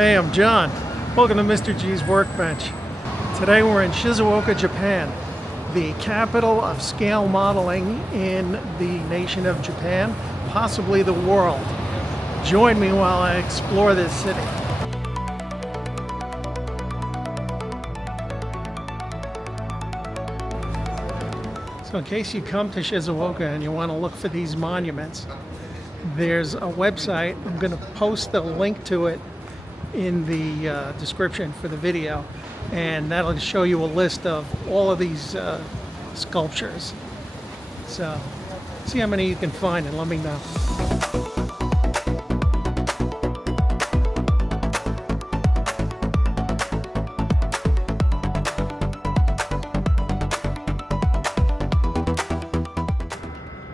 Hey, I'm John. Welcome to Mr. G's Workbench. Today we're in Shizuoka, Japan, the capital of scale modeling in the nation of Japan, possibly the world. Join me while I explore this city. So in case you come to Shizuoka and you want to look for these monuments, there's a website. I'm going to post the link to it in the description for the video, and that'll show you a list of all of these sculptures. So see how many you can find and let me know.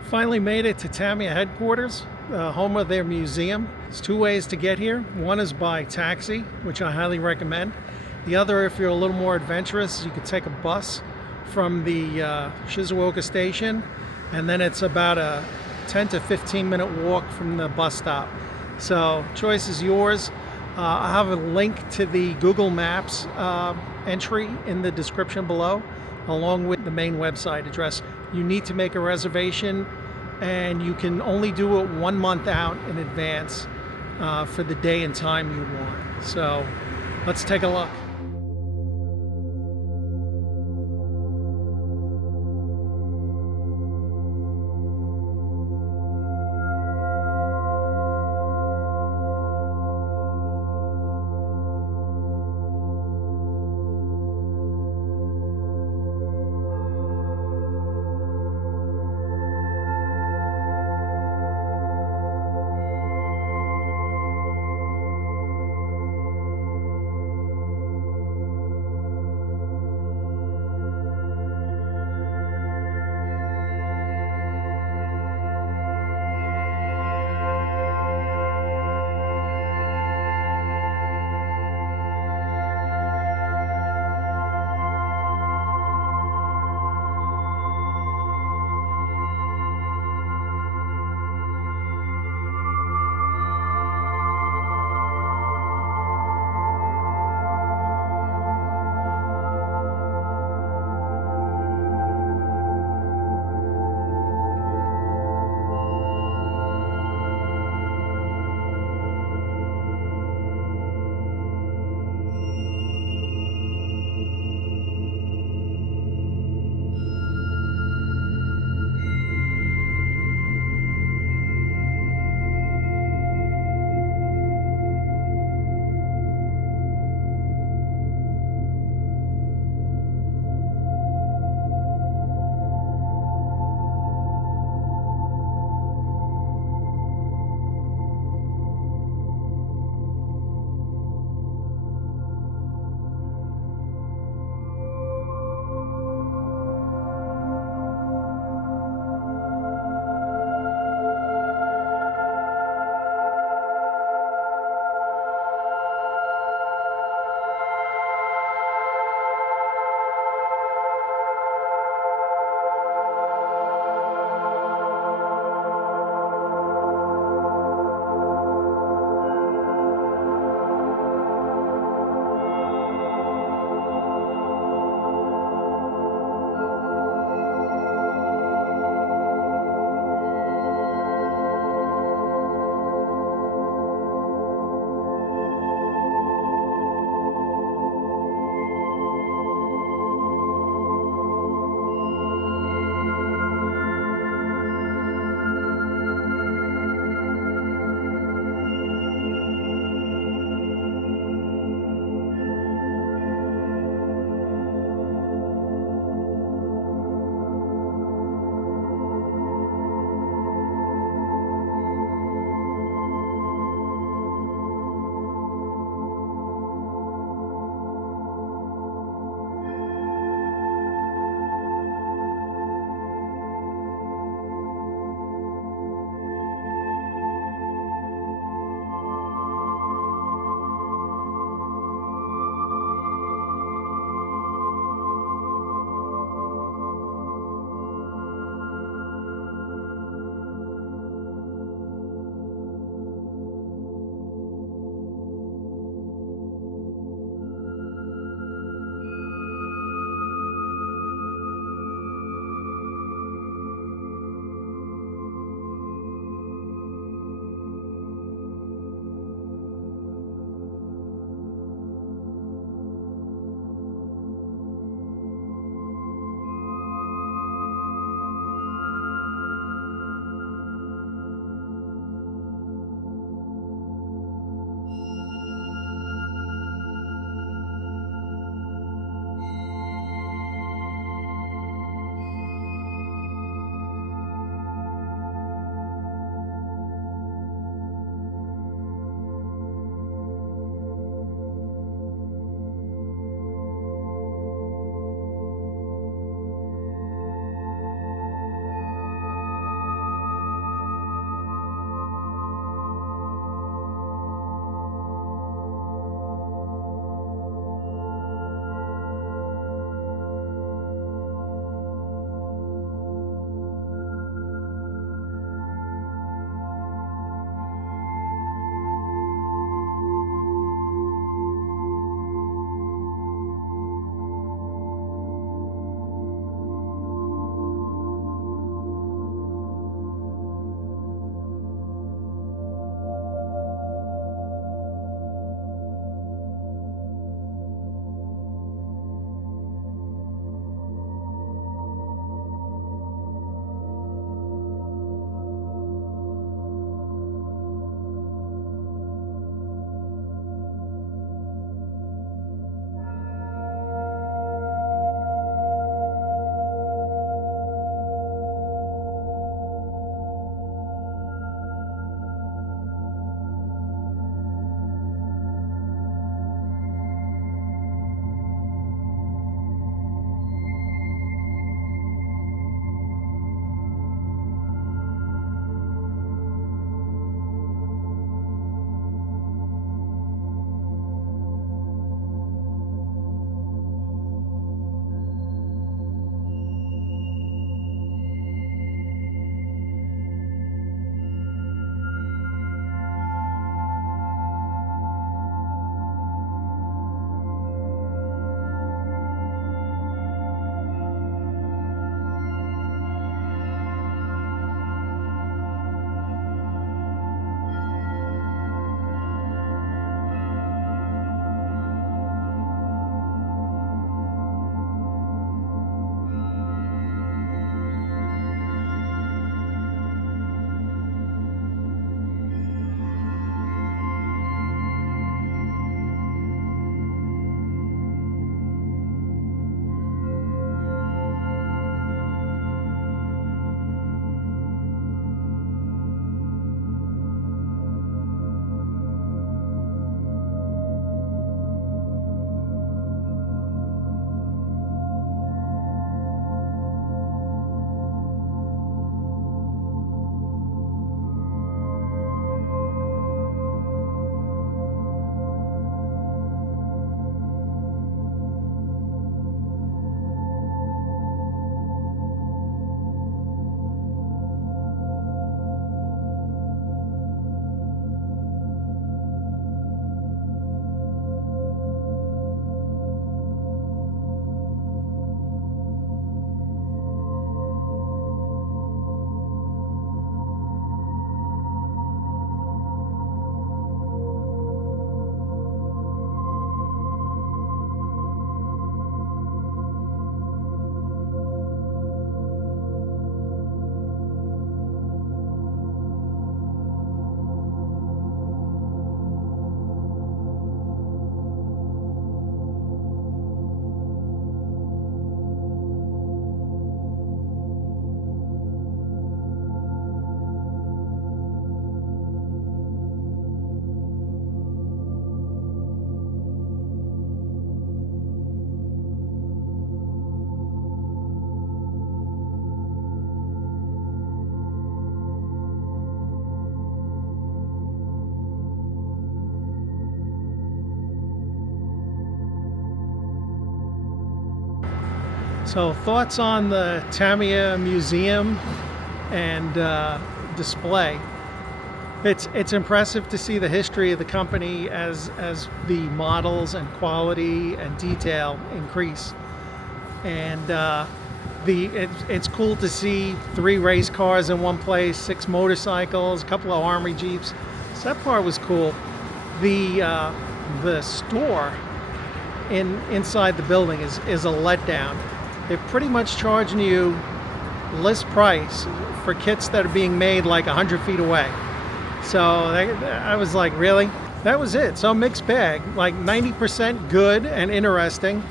Finally made it to Tamiya headquarters, home of their museum. There's two ways to get here. One is by taxi, which I highly recommend. The other, if you're a little more adventurous, you could take a bus from the Shizuoka station, and then it's about a 10 to 15 minute walk from the bus stop. So choice is yours. I have a link to the Google Maps entry in the description below, along with the main website address. You need to make a reservation, and you can only do it 1 month out in advance for the day and time you want. So let's take a look. So thoughts on the Tamiya Museum and display. It's impressive to see the history of the company as the models and quality and detail increase. And it's cool to see 3 race cars in one place, 6 motorcycles, a couple of army jeeps. So that part was cool. The store inside the building is a letdown. They're pretty much charging you list price for kits that are being made like 100 feet away. So I was like, really? That was it. So mixed bag, like 90% good and interesting.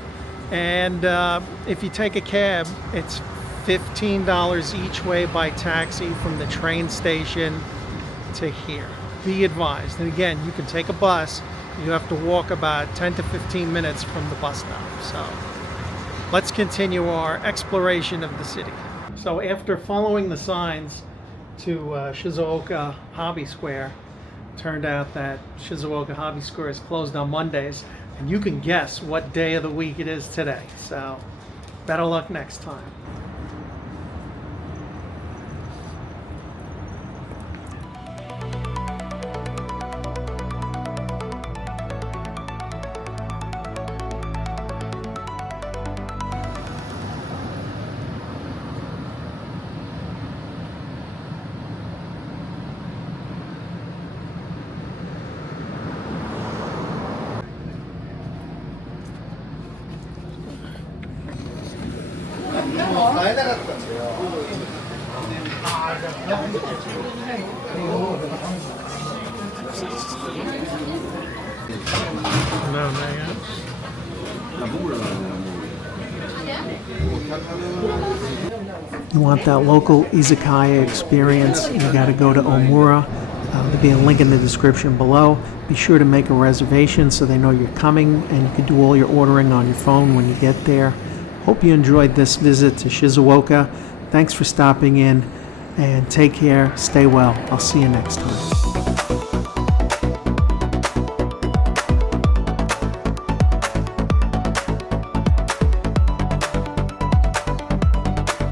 And if you take a cab, it's $15 each way by taxi from the train station to here. Be advised. And again, you can take a bus. You have to walk about 10 to 15 minutes from the bus stop. So let's continue our exploration of the city. So after following the signs to Shizuoka Hobby Square, turned out that Shizuoka Hobby Square is closed on Mondays. And you can guess what day of the week it is today. So better luck next time. No, man. You want that local izakaya experience, you got to go to Omura. There'll be a link in the description below. Be sure to make a reservation so they know you're coming, and you can do all your ordering on your phone when you get there. Hope you enjoyed this visit to Shizuoka. Thanks for stopping in, and take care, stay well. I'll see you next time.